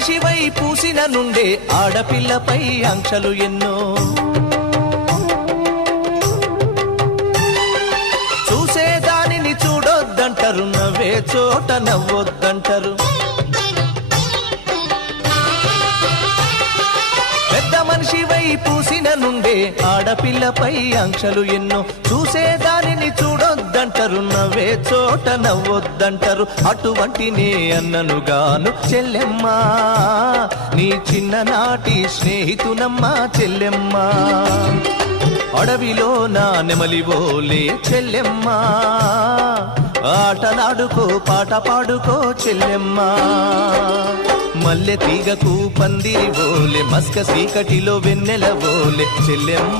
మనిషివై పూసిన నుండే ఆడపిల్లపై ఆంక్షలు ఎన్నో. చూసేదానిని చూడొద్దంటారు, నవ్వే చోట నవ్వొద్దంటారు. పెద్ద మనిషివై పూసిన నుండే ఆడపిల్లపై ఆంక్షలు ఎన్నో. చూసేదానిని చూడొద్దంటారు, నవ్వే చోట నవ్వొద్దంటారు. అటువంటి నే అన్ననుగాను చెల్లెమ్మా, నీ చిన్ననాటి స్నేహితునమ్మా చెల్లెమ్మా. అడవిలో నా నెమలివోలే చెల్లెమ్మా, ఆటలాడుకో పాట పాడుకో చెల్లెమ్మా. మల్లె తీగకు పందిరి వోలే, మస్క చీకటిలో వెన్నెల వోలే చెల్లెమ్మ.